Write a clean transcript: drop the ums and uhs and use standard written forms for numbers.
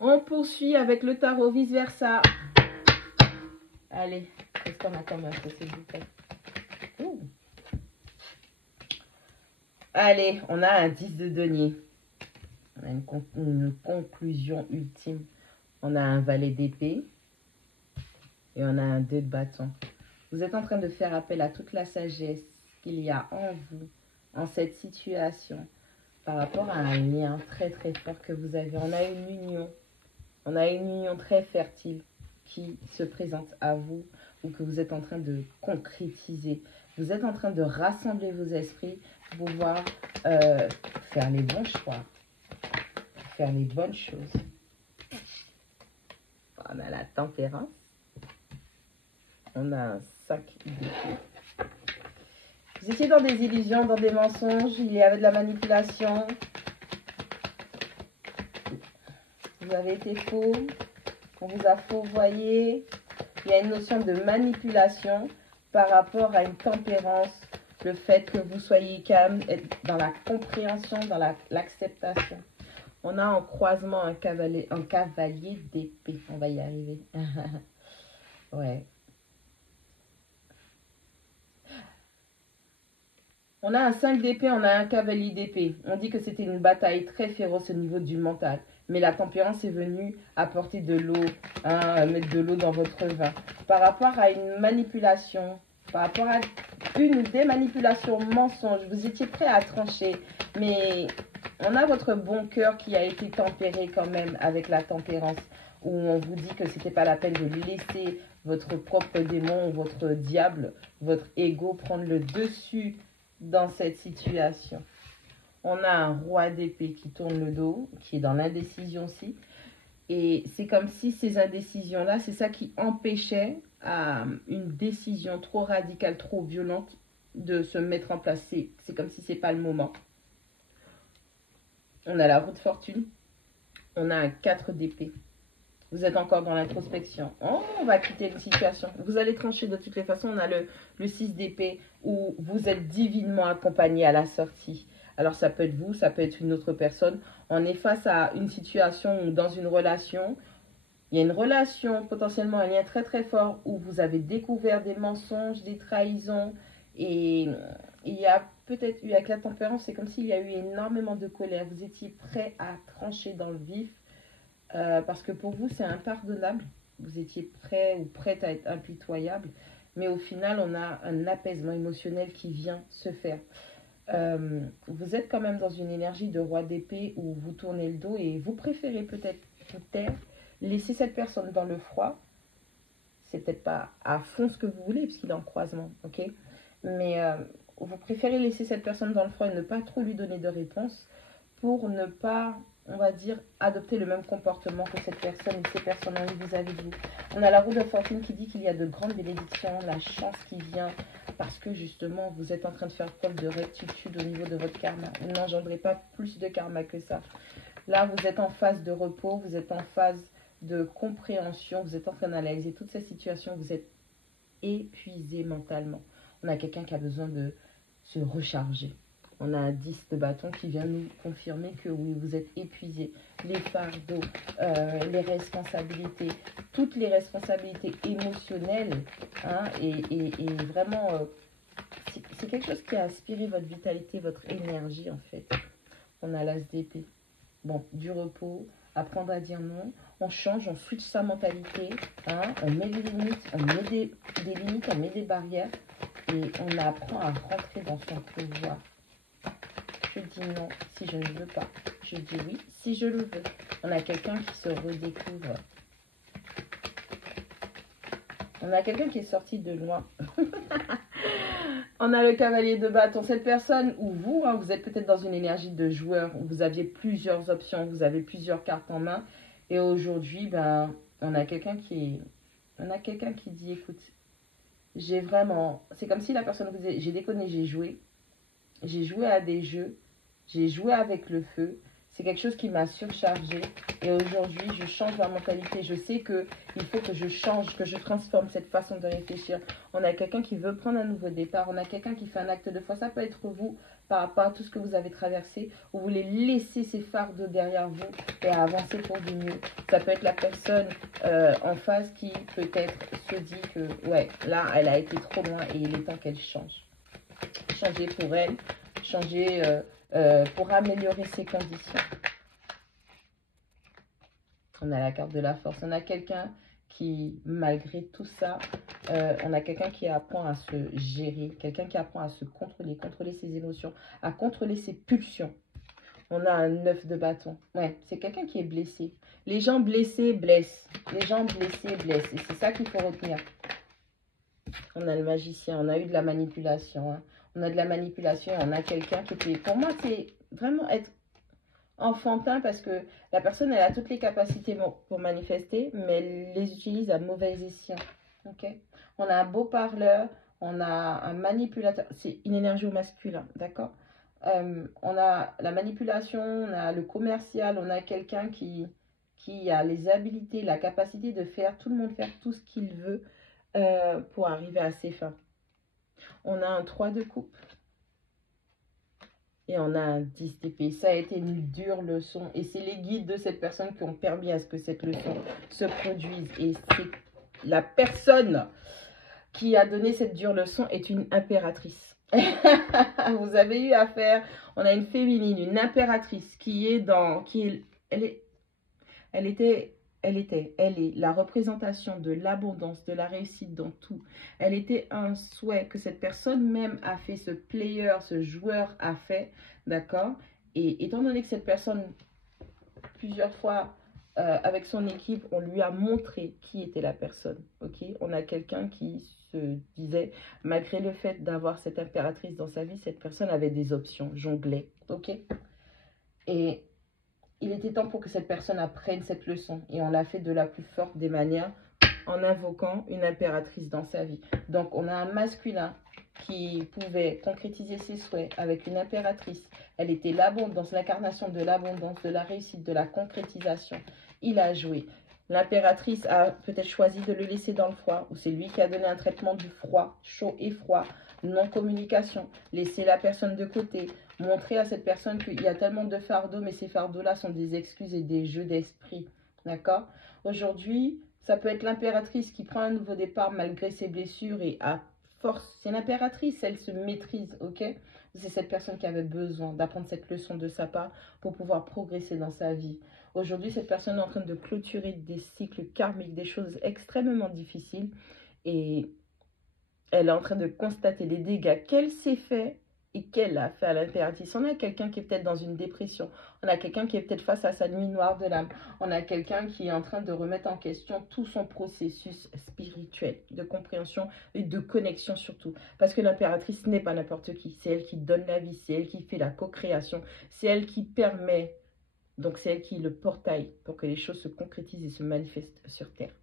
On poursuit avec le tarot vice-versa. Allez, qu'est-ce qu'on attend maintenant, s'il vous plaît? Ouh. Allez, on a un 10 de denier. On a une conclusion ultime. On a un valet d'épée. Et on a un 2 de bâton. Vous êtes en train de faire appel à toute la sagesse qu'il y a en vous, en cette situation, par rapport à un lien très très fort que vous avez. On a une union. On a une union très fertile qui se présente à vous ou que vous êtes en train de concrétiser. Vous êtes en train de rassembler vos esprits pour pouvoir faire les bons choix, faire les bonnes choses. On a la tempérance. On a un 5 d'épée. Vous étiez dans des illusions, dans des mensonges, il y avait de la manipulation. Vous avez été faux, on vous a fourvoyé. Il y a une notion de manipulation par rapport à une tempérance. Le fait que vous soyez calme, être dans la compréhension, dans l'acceptation. On a en croisement un cavalier d'épée. On va y arriver. Ouais. On a un 5 d'épée, on a un cavalier d'épée. On dit que c'était une bataille très féroce au niveau du mental. Mais la tempérance est venue apporter de l'eau, mettre de l'eau dans votre vin. Par rapport à une manipulation, par rapport à une des manipulations mensonges, vous étiez prêt à trancher. Mais on a votre bon cœur qui a été tempéré quand même avec la tempérance. Où on vous dit que c'était pas la peine de laisser votre propre démon, votre diable, votre ego prendre le dessus dans cette situation. On a un roi d'épée qui tourne le dos, qui est dans l'indécision aussi. Et c'est comme si ces indécisions-là, c'est ça qui empêchait une décision trop radicale, trop violente de se mettre en place. C'est comme si ce n'est pas le moment. On a la roue de fortune. On a un 4 d'épée. Vous êtes encore dans l'introspection. Oh, on va quitter une situation. Vous allez trancher de toutes les façons. On a le 6 d'épée où vous êtes divinement accompagné à la sortie. Alors ça peut être vous, ça peut être une autre personne. On est face à une situation où dans une relation, il y a une relation, potentiellement un lien très très fort où vous avez découvert des mensonges, des trahisons. Et il y a peut-être eu avec la tempérance, c'est comme s'il y a eu énormément de colère. Vous étiez prêt à trancher dans le vif. Parce que pour vous, c'est impardonnable. Vous étiez prêt ou prête à être impitoyable. Mais au final, on a un apaisement émotionnel qui vient se faire. Vous êtes quand même dans une énergie de roi d'épée où vous tournez le dos et vous préférez peut-être vous taire, laisser cette personne dans le froid. C'est peut-être pas à fond ce que vous voulez puisqu'il est en croisement, ok? Mais vous préférez laisser cette personne dans le froid et ne pas trop lui donner de réponse pour ne pas, on va dire, adopter le même comportement que cette personne et ces personnes ont eu vis-à-vis de vous. On a la roue de fortune qui dit qu'il y a de grandes bénédictions, la chance qui vient parce que justement vous êtes en train de faire preuve de rectitude au niveau de votre karma. Vous n'engendrez pas plus de karma que ça. Là, vous êtes en phase de repos, vous êtes en phase de compréhension, vous êtes en train d'analyser toutes ces situations, vous êtes épuisé mentalement. On a quelqu'un qui a besoin de se recharger. On a un 10 de bâton qui vient nous confirmer que oui, vous êtes épuisé. Les fardeaux, les responsabilités, toutes les responsabilités émotionnelles. Hein, et vraiment, c'est quelque chose qui a aspiré votre vitalité, votre énergie en fait. On a l'as d'épée. Bon, du repos, apprendre à dire non. On change, on switch sa mentalité. Hein, on met des limites, on met des limites, on met des barrières. Et on apprend à rentrer dans son pouvoir. Je dis non si je ne veux pas. Je dis oui si je le veux. On a quelqu'un qui se redécouvre. On a quelqu'un qui est sorti de loin. On a le cavalier de bâton. Cette personne ou vous, hein, vous êtes peut-être dans une énergie de joueur. Vous aviez plusieurs options, vous avez plusieurs cartes en main. Et aujourd'hui, ben, on a quelqu'un qui dit, écoute, j'ai vraiment... C'est comme si la personne vous disait, j'ai déconné, j'ai joué à des jeux, j'ai joué avec le feu. C'est quelque chose qui m'a surchargée. Et aujourd'hui, je change ma mentalité. Je sais qu'il faut que je change, que je transforme cette façon de réfléchir. On a quelqu'un qui veut prendre un nouveau départ. On a quelqu'un qui fait un acte de foi. Ça peut être vous par rapport à tout ce que vous avez traversé. Vous voulez laisser ces fardeaux derrière vous et avancer pour du mieux. Ça peut être la personne en face qui peut-être se dit que ouais, là, elle a été trop loin et il est temps qu'elle change. Changer pour elle. Changer pour améliorer ses conditions. On a la carte de la force. On a quelqu'un qui, malgré tout ça, on a quelqu'un qui apprend à se gérer. Quelqu'un qui apprend à se contrôler, contrôler ses émotions, à contrôler ses pulsions. On a un 9 de bâton. Ouais, c'est quelqu'un qui est blessé. Les gens blessés blessent. Les gens blessés blessent. Et c'est ça qu'il faut retenir. On a le magicien. On a eu de la manipulation. Hein. On a de la manipulation. On a quelqu'un qui était... Pour moi, c'est vraiment être enfantin parce que la personne, elle a toutes les capacités pour manifester, mais elle les utilise à mauvais escient. Ok. On a un beau parleur. On a un manipulateur. C'est une énergie au masculin. D'accord. On a la manipulation, on a le commercial, on a quelqu'un qui a les habilités, la capacité de faire tout le monde faire tout ce qu'il veut pour arriver à ses fins. On a un 3 de coupe et on a un 10 d'épée. Ça a été une dure leçon et c'est les guides de cette personne qui ont permis à ce que cette leçon se produise. Et c'est la personne qui a donné cette dure leçon est une impératrice. Vous avez eu affaire, on a une féminine, une impératrice qui est dans, elle est la représentation de l'abondance, de la réussite dans tout. Elle était un souhait que cette personne même a fait, ce player, ce joueur a fait, d'accord? Et étant donné que cette personne, plusieurs fois, avec son équipe, on lui a montré qui était la personne, ok? On a quelqu'un qui se disait, malgré le fait d'avoir cette impératrice dans sa vie, cette personne avait des options, jonglait, ok? Et il était temps pour que cette personne apprenne cette leçon. Et on l'a fait de la plus forte des manières en invoquant une impératrice dans sa vie. Donc, on a un masculin qui pouvait concrétiser ses souhaits avec une impératrice. Elle était l'abondance, l'incarnation de l'abondance, de la réussite, de la concrétisation. Il a joué. L'impératrice a peut-être choisi de le laisser dans le froid, ou c'est lui qui a donné un traitement du froid, chaud et froid, non-communication, laisser la personne de côté, montrer à cette personne qu'il y a tellement de fardeaux, mais ces fardeaux-là sont des excuses et des jeux d'esprit, d'accord? Aujourd'hui, ça peut être l'impératrice qui prend un nouveau départ malgré ses blessures et à force, c'est l'impératrice, elle se maîtrise, ok? C'est cette personne qui avait besoin d'apprendre cette leçon de sa part pour pouvoir progresser dans sa vie. Aujourd'hui, cette personne est en train de clôturer des cycles karmiques, des choses extrêmement difficiles. Et elle est en train de constater les dégâts qu'elle s'est fait et qu'elle a fait à l'impératrice. On a quelqu'un qui est peut-être dans une dépression. On a quelqu'un qui est peut-être face à sa nuit noire de l'âme. On a quelqu'un qui est en train de remettre en question tout son processus spirituel, de compréhension et de connexion surtout. Parce que l'impératrice n'est pas n'importe qui. C'est elle qui donne la vie, c'est elle qui fait la co-création, c'est elle qui permet, donc c'est elle qui est le portail pour que les choses se concrétisent et se manifestent sur Terre.